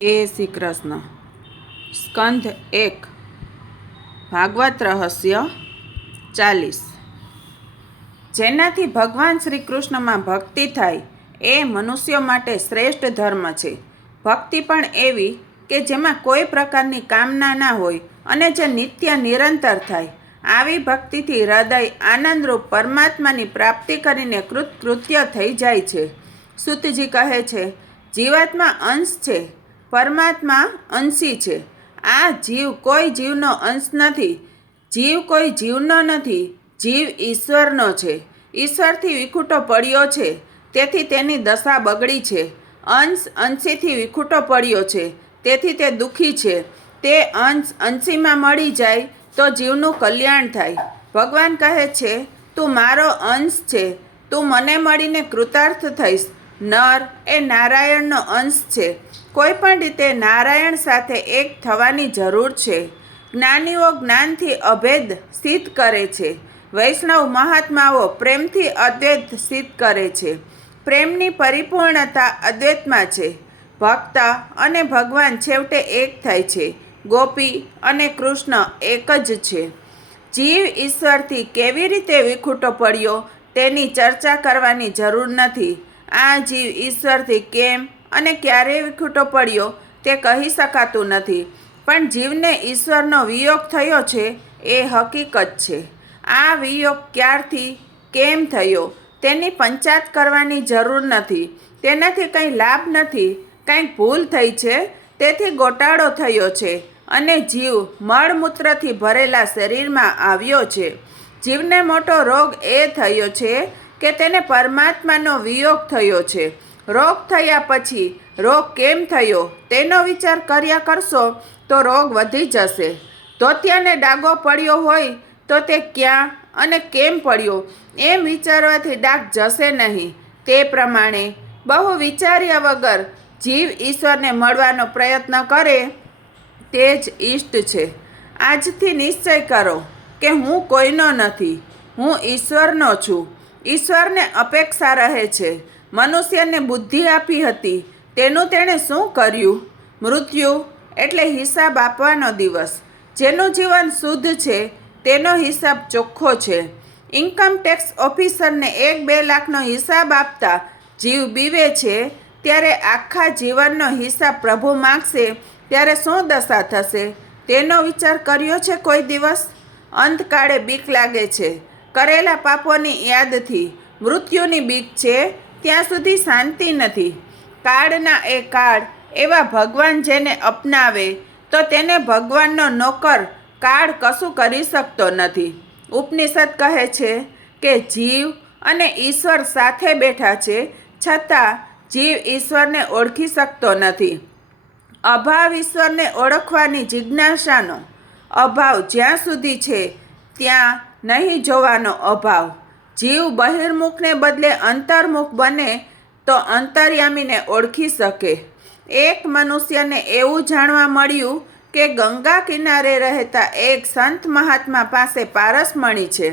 શ્રી કૃષ્ણ. સ્કંધ 1 ભાગવત રહસ્ય 40. જેનાથી ભગવાન શ્રી કૃષ્ણમાં ભક્તિ થાય એ મનુષ્યો માટે શ્રેષ્ઠ ધર્મ છે. ભક્તિ પણ એવી કે જેમાં કોઈ પ્રકારની કામના ના હોય અને જે નિત્ય નિરંતર થાય. આવી ભક્તિથી હૃદય આનંદરૂપ પરમાત્માની પ્રાપ્તિ કરીને કૃતકૃત્ય થઈ જાય છે. સૂતજી કહે છે, જીવાત્મા અંશ છે, પરમાત્મા અંશી છે. આ જીવ કોઈ જીવનો અંશ નથી. જીવ કોઈ જીવનો નથી. જીવ ઈશ્વરનો છે. ઈશ્વરથી વિખૂટો પડ્યો છે, તેથી તેની દશા બગડી છે. અંશ અંશીથી વિખૂટો પડ્યો છે, તેથી તે દુઃખી છે. તે અંશ અંશીમાં મળી જાય તો જીવનું કલ્યાણ થાય. ભગવાન કહે છે, તું મારો અંશ છે, તું મને મળીને કૃતાર્થ થઈશ. નર એ નારાયણનો અંશ છે. કોઈ પણ રીતે નારાયણ સાથે એક થવાની જરૂર છે. જ્ઞાનીઓ જ્ઞાનથી અભેદ સિદ્ધ કરે છે. વૈષ્ણવ મહાત્માઓ પ્રેમથી અદ્વૈત સિદ્ધ કરે છે. પ્રેમની પરિપૂર્ણતા અદ્વૈતમાં છે. ભક્ત અને ભગવાન છેવટે એક થાય છે. ગોપી અને કૃષ્ણ એક જ છે. જીવ ઈશ્વરથી કેવી રીતે વિખૂટો પડ્યો તેની ચર્ચા કરવાની જરૂર નથી. આ જીવ ઈશ્વરથી કેમ અને ક્યારે વિખૂટો પડ્યો તે કહી શકાતું નથી, પણ જીવને ઈશ્વરનો વિયોગ થયો છે એ હકીકત છે. આ વિયોગ ક્યારથી કેમ થયો તેની પંચાત કરવાની જરૂર નથી. તેનાથી કંઈ લાભ નથી, કંઈક ભૂલ થઈ છે, તેથી ગોટાળો થયો છે અને જીવ મળમૂત્રથી ભરેલા શરીરમાં આવ્યો છે. જીવને મોટો રોગ એ થયો છે કે તેને પરમાત્માનો વિયોગ થયો છે. રોગ થયા પછી રોગ કેમ થયો તેનો વિચાર કર્યા કરશો તો રોગ વધી જશે. ધોતિયાને ડાઘો પડ્યો હોય તો તે ક્યાં અને કેમ પડ્યો એમ વિચારવાથી ડાઘ જશે નહીં. તે પ્રમાણે બહુ વિચાર્યા વગર જીવ ઈશ્વરને મળવાનો પ્રયત્ન કરે તે જ ઈષ્ટ છે. આજથી નિશ્ચય કરો કે હું કોઈનો નથી, હું ઈશ્વરનો છું. ઈશ્વરને અપેક્ષા રહે છે. મનુષ્યને બુદ્ધિ આપી હતી, તેનું તેણે શું કર્યું? મૃત્યુ એટલે હિસાબ આપવાનો દિવસ. જેનું જીવન શુદ્ધ છે તેનો હિસાબ ચોખ્ખો છે. ઇન્કમ ટેક્સ ઓફિસરને 1-2 લાખનો હિસાબ આપતા જીવ બીવે છે, ત્યારે આખા જીવનનો હિસાબ પ્રભુ માગશે ત્યારે શું દશા થશે તેનો વિચાર કર્યો છે કોઈ દિવસ? અંતકાળે બીક લાગે છે. કરેલા પાપોની યાદથી મૃત્યુની બીક છે. ત્યાં સુધી શાંતિ નથી. કાળના એ કાળ એવા ભગવાન જેને અપનાવે તો તેને ભગવાનનો નોકર કાળ કશું કરી શકતો નથી. ઉપનિષદ કહે છે કે જીવ અને ઈશ્વર સાથે બેઠા છે, છતાં જીવ ઈશ્વરને ઓળખી શકતો નથી. અભાવ ઈશ્વરને ઓળખવાની જિજ્ઞાસાનો અભાવ જ્યાં સુધી છે ત્યાં નહીં જોવાનો અભાવ. જીવ બહિર્મુખને બદલે અંતર્મુખ બને તો અંતર્યામીને ઓળખી શકે. એક મનુષ્યને એવું જાણવા મળ્યું કે ગંગા કિનારે રહેતા એક સંત મહાત્મા પાસે પારસમણી છે.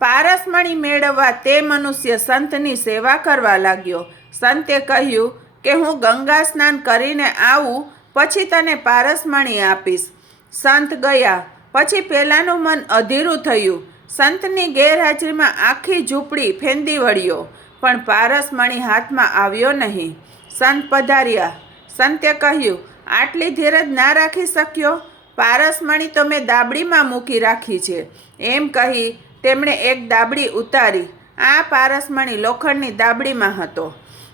પારસમણી મેળવવા તે મનુષ્ય સંતની સેવા કરવા લાગ્યો. સંતે કહ્યું કે હું ગંગા સ્નાન કરીને આવું પછી તને પારસમણી આપીશ. સંત ગયા પછી પેલાનું મન અધીરું થયું. સંતની ગેરહાજરીમાં આખી ઝૂંપડી ફેંદી વળ્યો, પણ પારસમણી હાથમાં આવ્યો નહીં. સંત પધાર્યા. સંતે કહ્યું, આટલી ધીરજ ના રાખી શક્યો? પારસમણી તો મેં દાબડીમાં મૂકી રાખી છે. એમ કહી તેમણે એક દાબડી ઉતારી. આ પારસમણી લોખંડની દાબડીમાં હતો.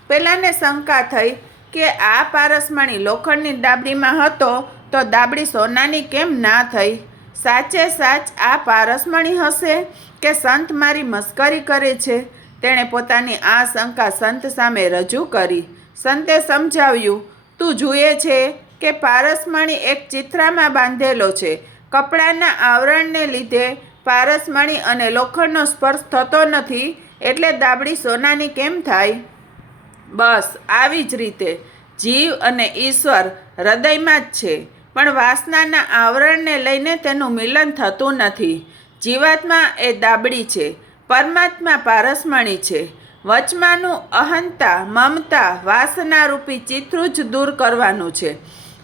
પેલાને શંકા થઈ કે આ પારસમણી લોખંડની દાબડીમાં હતો તો દાબડી સોનાની કેમ ના થઈ? સાચે સાચ આ પારસમણી હશે કે સંત મારી મસ્કરી કરે છે? તેણે પોતાની આ શંકા સંત સામે રજૂ કરી. સંતે સમજાવ્યું, તું જુએ છે કે પારસમણી એક ચિત્રામાં બાંધેલો છે. કપડાના આવરણને લીધે પારસમણી અને લોખંડનો સ્પર્શ થતો નથી, એટલે દાબડી સોનાની કેમ થાય? બસ આવી જ રીતે જીવ અને ઈશ્વર હૃદયમાં જ છે, પણ વાસનાના આવરણને લઈને તેનું મિલન થતું નથી. જીવાત્મા એ દાબડી છે, પરમાત્મા પારસમણી છે. વચમાંનું અહંતા મમતા વાસનારૂપી ચિત્રું જ દૂર કરવાનું છે.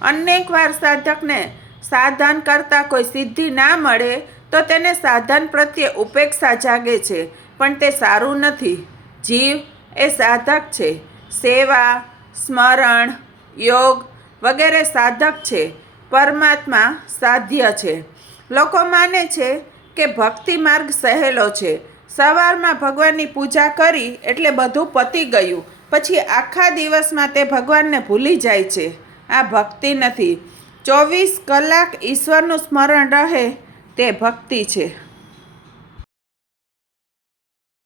અનેકવાર સાધકને સાધન કરતાં કોઈ સિદ્ધિ ના મળે તો તેને સાધન પ્રત્યે ઉપેક્ષા જાગે છે, પણ તે સારું નથી. જીવ એ સાધક છે. સેવા, સ્મરણ, યોગ વગેરે સાધક છે. પરમાત્મા સાધ્ય છે. લોકો માને છે કે ભક્તિ માર્ગ સહેલો છે. સવારમાં ભગવાનની પૂજા કરી એટલે બધું પતી ગયું, પછી આખા દિવસમાં તે ભગવાનને ભૂલી જાય છે. આ ભક્તિ નથી. 24 કલાક ઈશ્વરનું સ્મરણ રહે તે ભક્તિ છે.